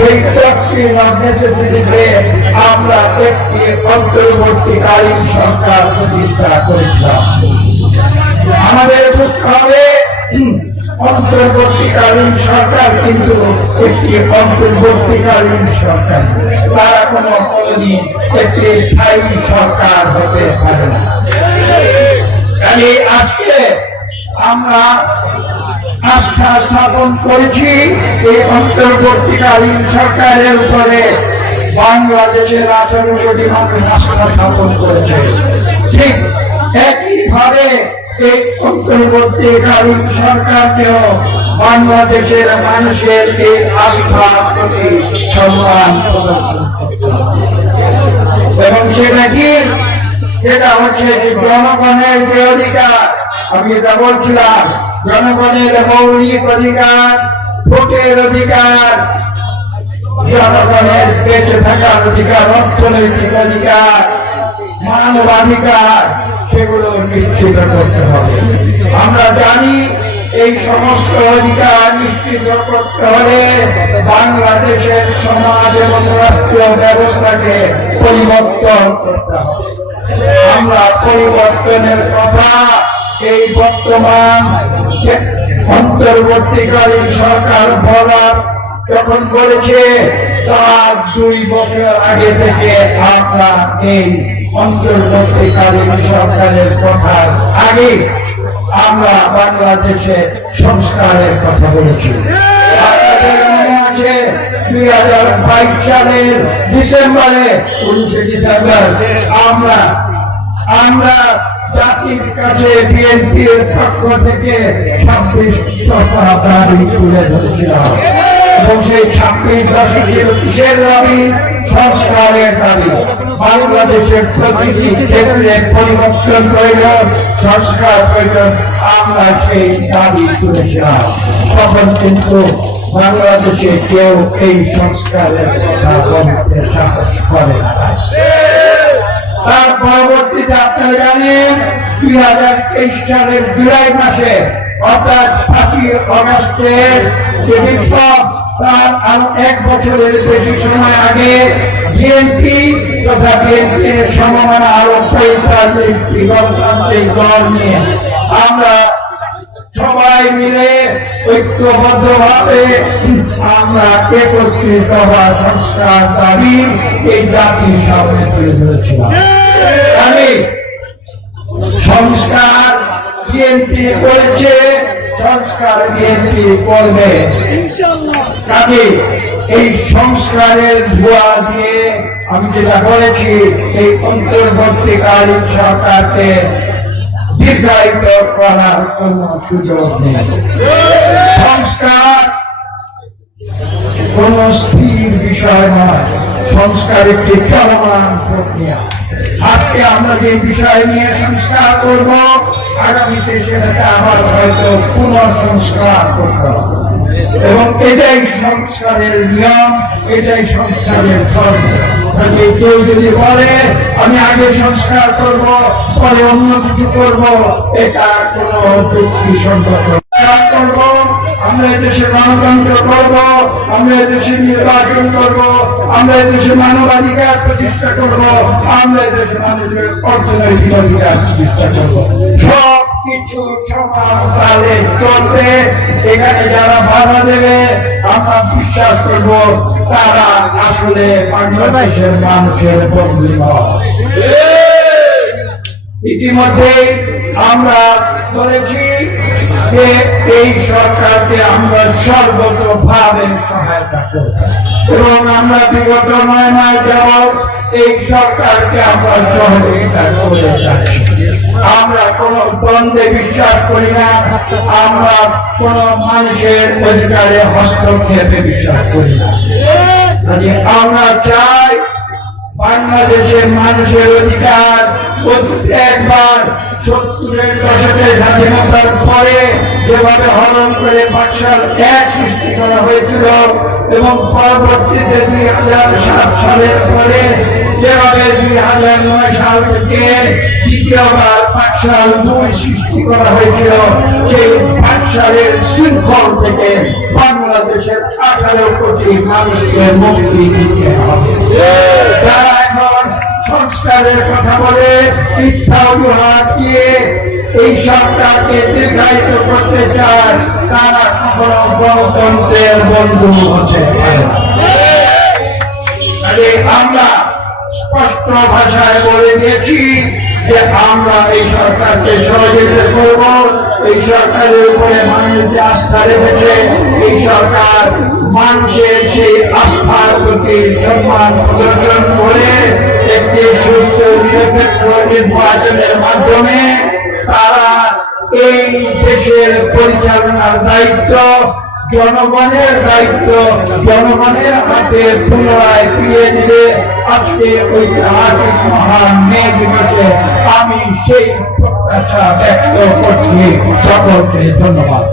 সেই doctrine of নেসেসিটিতে আমরা একটি অন্তর্বর্তীকালীন সরকার প্রতিষ্ঠা করেছিলাম। আমাদের বুঝতে হবে অন্তর্বর্তীকালীন সরকার কিন্তু একটি অন্তর্বর্তীকালীন সরকার, তারা কোনদিন একটি স্থায়ী সরকার হতে পারে না। আজকে আমরা আস্থা স্থাপন করেছি এই অন্তর্বর্তীকালীন সরকারের উপরে। বাংলাদেশের 18 কোটি মানুষ আস্থা স্থাপন করেছে। ঠিক একইভাবে এই অন্তর্বর্তীকালীন সরকারকেও বাংলাদেশের মানুষের এই আস্থার প্রতি সম্মান প্রদর্শন করতে হবে। এবং সেটা কি? সেটা হচ্ছে জনগণের যে অধিকার, আমি এটা বলছিলাম, জনগণের মৌলিক অধিকার, ভোটের অধিকার, জনগণের বেঁচে থাকার অধিকার, অর্থনৈতিক অধিকার, মানবাধিকার, সেগুলো নিশ্চিত করতে হবে। আমরা জানি এই সমস্ত অধিকার নিশ্চিত করতে হলে বাংলাদেশের সমাজ এবং রাষ্ট্রীয় ব্যবস্থাকে পরিবর্তন করতে হবে। আমরা পরিবর্তনের কথা এই বর্তমান অন্তর্বর্তীকালীন সরকার বলার যখন বলেছে, তার 2 বছর আগে থেকে আমরা এই অন্তর্বর্তীকালীন সরকারের কথার আগে আমরা বাংলাদেশে সংস্কারের কথা বলেছি। 2022 সালের ডিসেম্বরে 19 ডিসেম্বর আমরা জাতির কাছে বিএনপির পক্ষ থেকে 26 দফা দাবি তুলে ধরেছিলাম। এবং সেই 26 দফা কিসের দাবি? সংস্কারের দাবি। বাংলাদেশের প্রতিটি ক্ষেত্রে পরিবর্তন প্রয়োজন, সংস্কার প্রয়োজন, আমরা সেই দাবি তুলেছিলাম। তখন কিন্তু বাংলাদেশে কেউ এই সংস্কারের কথা বলতে সাহস করে না। তার পরবর্তীতে আপনারা জানেন 2023 সালের জুলাই মাসে, অর্থাৎ 5 অগাস্টের যে বিপ্লব, তার আরো 1 বছরের বেশি সময় আগে বিএনপি তথা বিএনপির সমমান আরো 45টি গণতান্ত্রিক দল নিয়ে আমরা সবাই মিলে ঐক্যবদ্ধভাবে আমরা একত্রিত হওয়া সংস্কার দাবি এই জাতির সামনে তুলে ধরেছিলাম। আমি সংস্কার বিএনপি করেছে, সংস্কার বিএনপি করবে। কাজে এই সংস্কারের ধোঁয়া দিয়ে আমি যেটা বলেছি, এই অন্তর্বর্তীকালীন সরকারকে দীর্ঘায়িত করার কোন সুযোগ নেই। সংস্কার কোন স্থির বিষয় নয়, সংস্কার একটি চলমান প্রক্রিয়া। আজকে আমরা যে বিষয় নিয়ে সংস্কার করব, আগামীতে সেটাকে আবার হয়তো পুনঃসংস্কার করতে হবে। এবং এটাই সংস্কারের নিয়ম, এটাই সংস্কারের ধর্ম। কেউ যদি বলে আমি আগে সংস্কার করব, পরে অন্য কিছু করব, এটা কোন যুক্তিসঙ্গত করব। আমরা দেশে গণতন্ত্র করব, আমরা দেশে নির্বাচন করব, আমরা দেশে মানবাধিকার প্রতিষ্ঠা করব, আমরা দেশে মানুষের অর্থনৈতিক অধিকার প্রতিষ্ঠা করব। সব কিছু সমান তালে চলবে। এখানে যারা বাধা দেবে, আমরা বিশ্বাস করব তারা আসলে বাংলাদেশের মানুষের বন্ধু নয়। ইতিমধ্যেই আমরা বলেছি যে এই সরকারকে আমরা সর্বতভাবে সহায়তা করব এবং আমরা বিগত 9 মাস যাবৎ এই সরকারকে আমরা সহযোগিতা করে যাচ্ছি। আমরা কোন দ্বন্দ্বে বিশ্বাস করি না, আমরা কোন মানুষের অধিকারে হস্তক্ষেপে বিশ্বাস করি না। আমরা চাই বাংলাদেশের মানুষের অধিকার অতীতে একবার 70-এর দশকের স্বাধীনতার পরে যেভাবে হরণ করে বাকশাল 1 সৃষ্টি করা হয়েছিল এবং পরবর্তীতে 2007 সালের পরে যেভাবে 2009 সাল থেকে দ্বিতীয়বার পাকশাল 2 সৃষ্টি করা হয়েছিল, সেই পাকশালের শৃঙ্খল থেকে বাংলাদেশের 18 কোটি মানুষকে মুক্তি দিতে হবে। যারা এখন সংস্কারের কথা বলে মিথ্যা অজুহাত দিয়ে এই সরকারকে দীর্ঘায়িত করতে চায়, তারা কখনো গণতন্ত্রের বন্ধু হতে পারে না। আমরা স্পষ্ট ভাষায় বলে দিয়েছি যে আমরা এই সরকারকে সহযোগিতা করব। এই সরকারের উপরে মানুষ যে আস্থা রেখেছে, এই সরকার মানুষের সেই আস্থার প্রতি সম্মান প্রদর্শন করে একটি সুস্থ নিরপেক্ষ নির্বাচনের মাধ্যমে তারা এই দেশের পরিচালনার দায়িত্ব, জনগণের দায়িত্ব জনগণের হাতে পুনরায় ফিরিয়ে দিবে। আজকে ঐতিহাসিক মহান মে দিবসে আমি সেই প্রত্যাশা ব্যক্ত করছি। সকলকে ধন্যবাদ।